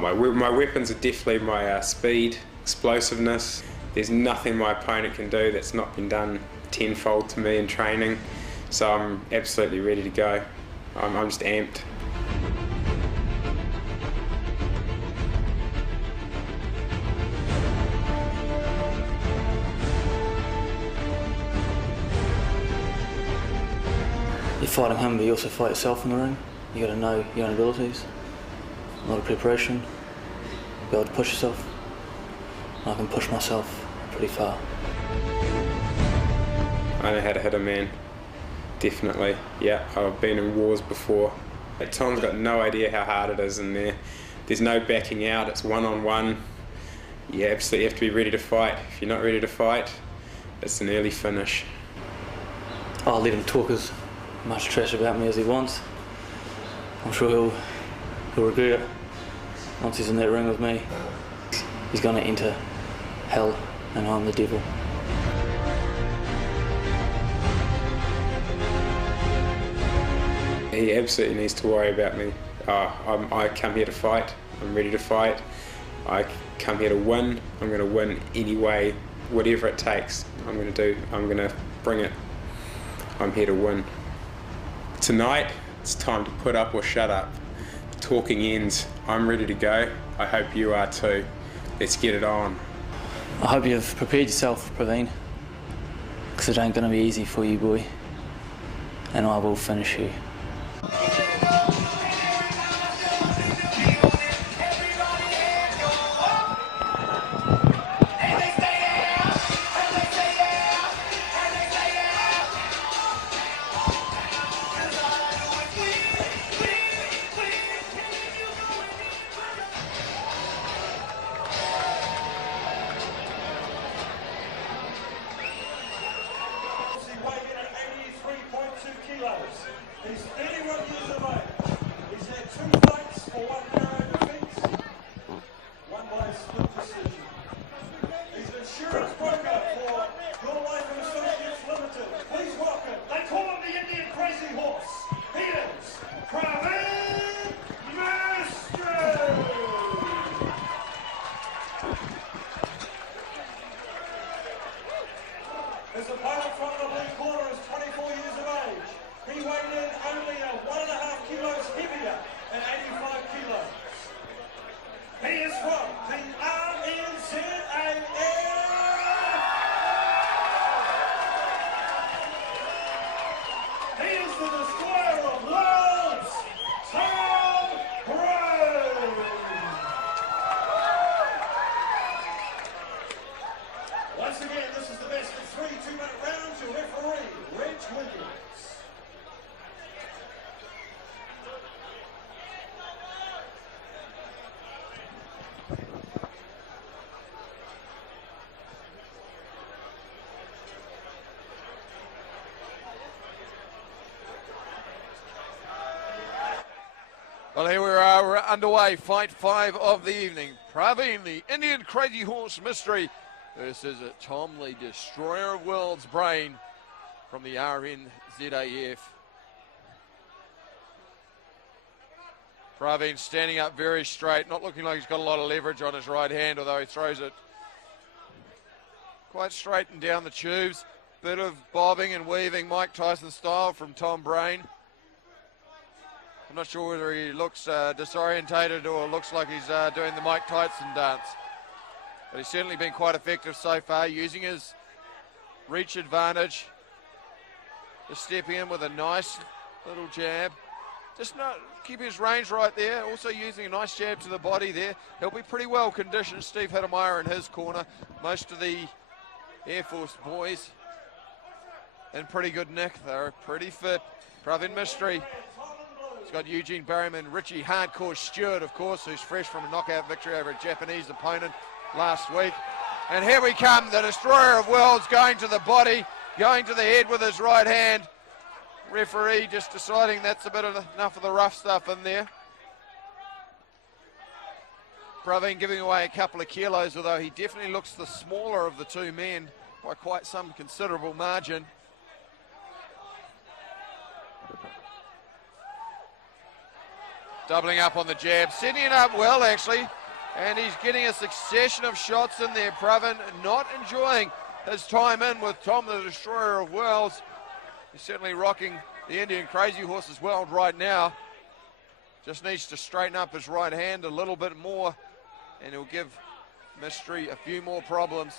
My weapons are definitely my speed, explosiveness. There's nothing my opponent can do that's not been done tenfold to me in training. So I'm absolutely ready to go. I'm just amped. You're fighting him, but you also fight yourself in the ring. You got to know your own abilities. A lot of preparation. Be able to push yourself. And I can push myself pretty far. I know how to hit a man. Definitely. Yeah, I've been in wars before. Tom's got no idea how hard it is in there. There's no backing out. It's one-on-one. You absolutely have to be ready to fight. If you're not ready to fight, it's an early finish. I'll let him talk as much trash about me as he wants. I'm sure he'll regret it once he's in that ring with me. He's going to enter hell and I'm the devil. He absolutely needs to worry about me. I come here to fight. I'm ready to fight. I come here to win. I'm going to win anyway, whatever it takes. I'm going to do. I'm going to bring it. I'm here to win. Tonight, it's time to put up or shut up. The talking ends. I'm ready to go. I hope you are too. Let's get it on. I hope you've prepared yourself, Praveen, because it ain't going to be easy for you, boy. And I will finish you. He's 31 years of age. He's had 2 fights for 1 narrow defence, 1 by split decision. He's an insurance broker for Your Life and Associates Limited. Please welcome, they call him the Indian Crazy Horse. He is Praveen Mistry. His opponent from the blue corner is 24 years of age. He weighed in only 1.5 kilos heavier at 85 kilos. He is from the RNZAF. He is the destroyer of worlds, Tom Praveen. Once again, this is the best of 3 2-minute rounds. Your referee, Reg Williams. Well, here we are, we're underway, fight 5 of the evening. Praveen, the Indian Crazy Horse Mistry, versus Tom, the Destroyer of Worlds Brain from the RNZAF. Praveen standing up very straight, not looking like he's got a lot of leverage on his right hand, although he throws it quite straight and down the tubes. Bit of bobbing and weaving, Mike Tyson style from Tom Brain. I'm not sure whether he looks disorientated or looks like he's doing the Mike Tyson dance. But he's certainly been quite effective so far, using his reach advantage. Just stepping in with a nice little jab. Just keep his range right there. Also using a nice jab to the body there. He'll be pretty well conditioned. Steve Hittemeyer in his corner. Most of the Air Force boys in pretty good nick. They're pretty fit. Praveen Mistry. He's got Eugene Berryman, Richie Hardcore Stewart, of course, who's fresh from a knockout victory over a Japanese opponent last week. And here we come, the Destroyer of Worlds going to the body, going to the head with his right hand. Referee just deciding that's a bit of enough of the rough stuff in there. Praveen giving away a couple of kilos, although he definitely looks the smaller of the 2 men by quite some considerable margin. Doubling up on the jab, setting it up well actually, and he's getting a succession of shots in there. Praveen not enjoying his time in with Tom the Destroyer of Worlds. He's certainly rocking the Indian Crazy Horse's world right now. Just needs to straighten up his right hand a little bit more, and he'll give Mistry a few more problems.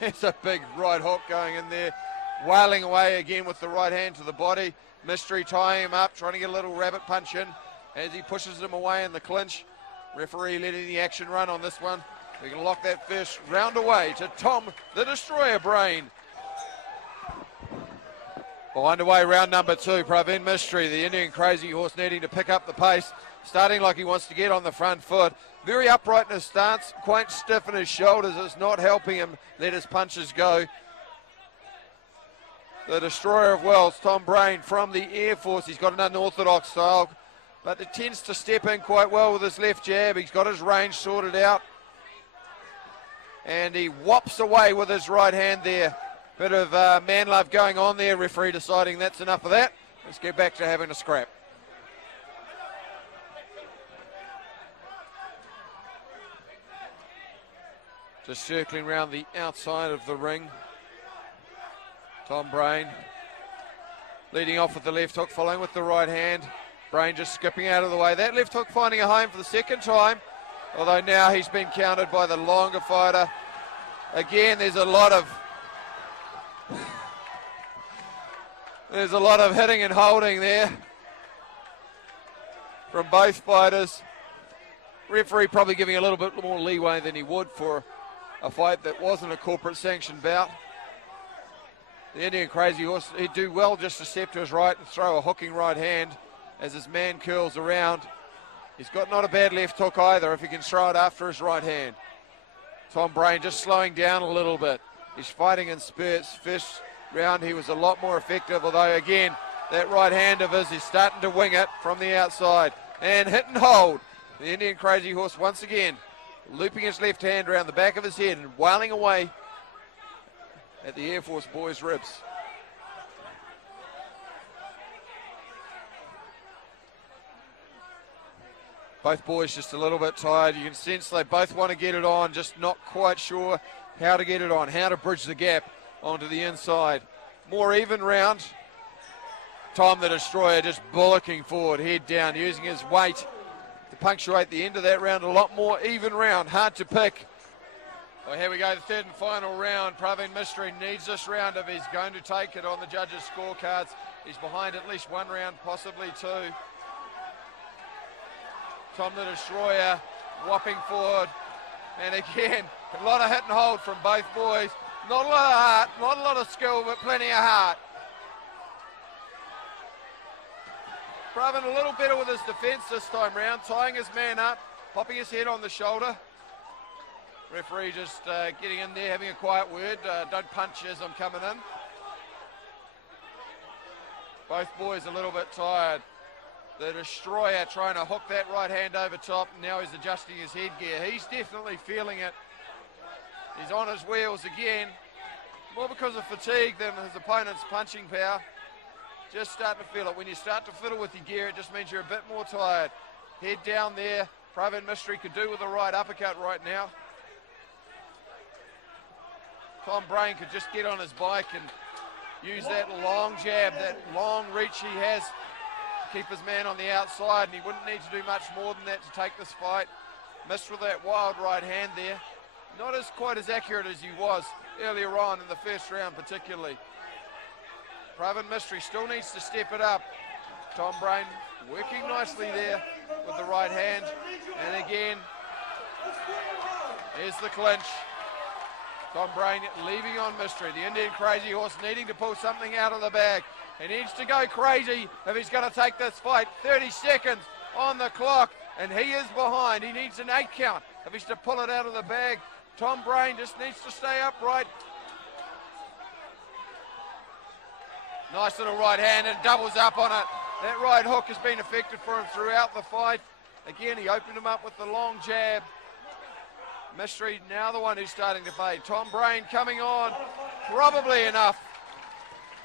It's a big right hook going in there, wailing away again with the right hand to the body. Mistry tying him up, trying to get a little rabbit punch in as he pushes him away in the clinch. Referee letting the action run on this one. We can lock that first round away to Tom the Destroyer Brain. Behind away, round number 2. Praveen Mistry, the Indian Crazy Horse, needing to pick up the pace, starting like he wants to get on the front foot. Very upright in his stance, quite stiff in his shoulders. It's not helping him let his punches go. The Destroyer of Worlds, Tom Brain from the Air Force. He's got an unorthodox style, but it tends to step in quite well with his left jab. He's got his range sorted out, and he whops away with his right hand there. Bit of man love going on there. Referee deciding that's enough of that. Let's get back to having a scrap. Just circling around the outside of the ring. Tom Brain leading off with the left hook, following with the right hand. Brain just skipping out of the way. That left hook finding a home for the second time, although now he's been countered by the longer fighter. Again, there's a lot of hitting and holding there from both fighters. Referee probably giving a little bit more leeway than he would for a fight that wasn't a corporate sanctioned bout. The Indian Crazy Horse, he'd do well just to step to his right and throw a hooking right hand as his man curls around. He's got not a bad left hook either if he can throw it after his right hand. Tom Brain just slowing down a little bit. He's fighting in spurts. First round he was a lot more effective, although again, that right hand of his is starting to wing it from the outside. And hit and hold. The Indian Crazy Horse once again looping his left hand around the back of his head and wailing away at the Air Force boy's ribs. Both boys just a little bit tired. You can sense they both want to get it on, just not quite sure how to get it on, how to bridge the gap onto the inside. More even round. Tom the Destroyer just bullocking forward, head down, using his weight to punctuate the end of that round. A lot more even round, hard to pick. Well, here we go, the third and final round. Praveen Mistry needs this round if he's going to take it on the judges' scorecards. He's behind at least one round, possibly two. Tom the Destroyer whopping forward. And again, a lot of hit and hold from both boys. Not a lot of heart, not a lot of skill, but plenty of heart. Praveen a little better with his defence this time round, tying his man up, popping his head on the shoulder. Referee just getting in there, having a quiet word. Don't punch as I'm coming in. Both boys a little bit tired. The Destroyer trying to hook that right hand over top. Now he's adjusting his headgear. He's definitely feeling it. He's on his wheels again. More because of fatigue than his opponent's punching power. Just starting to feel it. When you start to fiddle with your gear, it just means you're a bit more tired. Head down there. Praveen Mistry could do with a right uppercut right now. Tom Brain could just get on his bike and use that long jab, that long reach he has to keep his man on the outside, and he wouldn't need to do much more than that to take this fight. Missed with that wild right hand there. Not as quite as accurate as he was earlier on in the first round particularly. Praveen Mistry still needs to step it up. Tom Brain working nicely there with the right hand. And again, here's the clinch. Tom Brain leaving on Mistry. The Indian Crazy Horse needing to pull something out of the bag. He needs to go crazy if he's going to take this fight. 30 seconds on the clock, and he is behind. He needs an 8 count if he's to pull it out of the bag. Tom Brain just needs to stay upright. Nice little right hand and doubles up on it. That right hook has been effective for him throughout the fight. Again, he opened him up with the long jab. Mistry now the one who's starting to fade. Tom Brain coming on, probably enough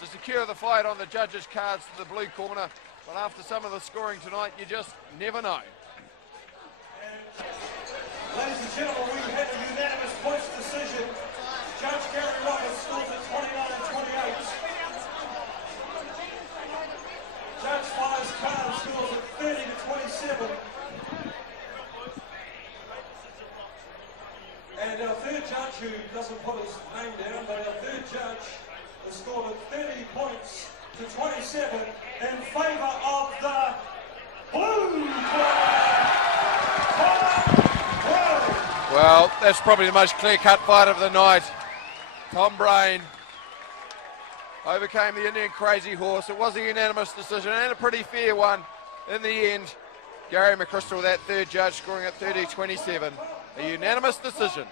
to secure the fight on the judges' cards to the blue corner. But after some of the scoring tonight, you just never know. Ladies and gentlemen, we had a unanimous points decision. Judge Gary Roberts scores at 29-28. Judge Fires Khan scores at 30-27. And our third judge, who doesn't put his name down, but our third judge has scored at 30 points to 27 in favour of the Blue Corner. Well, that's probably the most clear-cut fight of the night. Tom Brain overcame the Indian Crazy Horse. It was a unanimous decision and a pretty fair one in the end. Gary McChrystal, that third judge, scoring at 30-27. A unanimous decision.